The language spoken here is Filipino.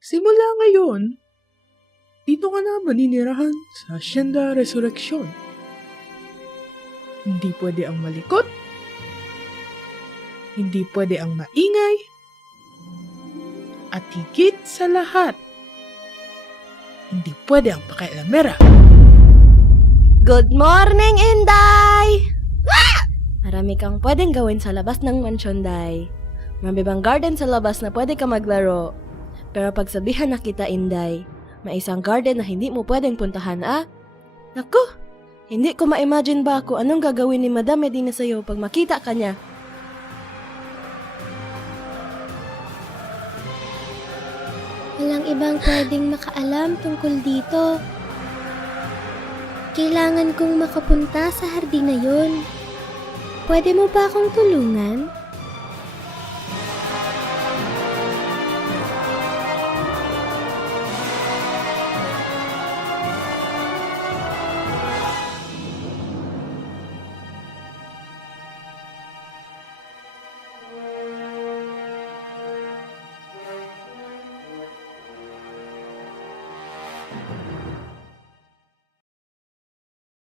Simula ngayon, dito ka na maninirahan sa Hacienda Resurrection. Hindi pwede ang malikot, hindi pwede ang maingay, at higit sa lahat, hindi pwede ang pakialamera. Good morning, Inday! Marami kang pwedeng gawin sa labas ng mansyon, Day. Marami bang garden sa labas na pwede ka maglaro? Pero pagsabihan na kita, Inday, may isang garden na hindi mo pwedeng puntahan, ah? Naku, hindi ko ma-imagine ba kung anong gagawin ni Madam Medina sa'yo pag makita ka niya. Walang ibang pwedeng makaalam tungkol dito. Kailangan kong makapunta sa hardin na yun. Pwede mo ba akong tulungan?